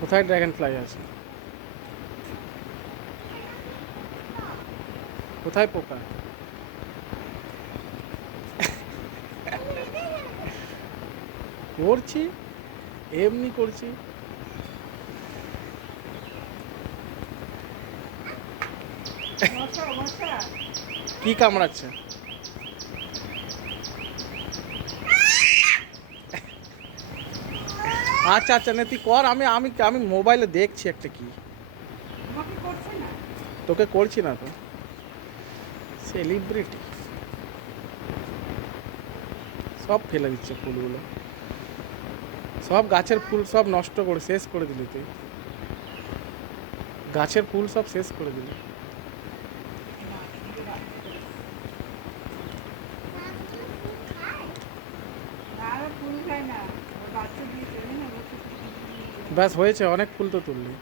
কোথায় dragon fly আছে? কোথায় পোকা? করছি, এমনি করছি। কি কামড়াচ্ছে? আচ্ছা আচ্ছা, নে তুই কর, আমি আমি আমি মোবাইলে দেখছি একটা কি। তোকে করছি না তো। সেলিব্রিটি সব ফেলে দিচ্ছে ফুলগুলো, সব গাছের ফুল সব নষ্ট করে শেষ করে দিলি তুই। গাছের ফুল সব শেষ করে দিলি। ব্যাস হয়েছে, অনেক ফুল তো তুললি।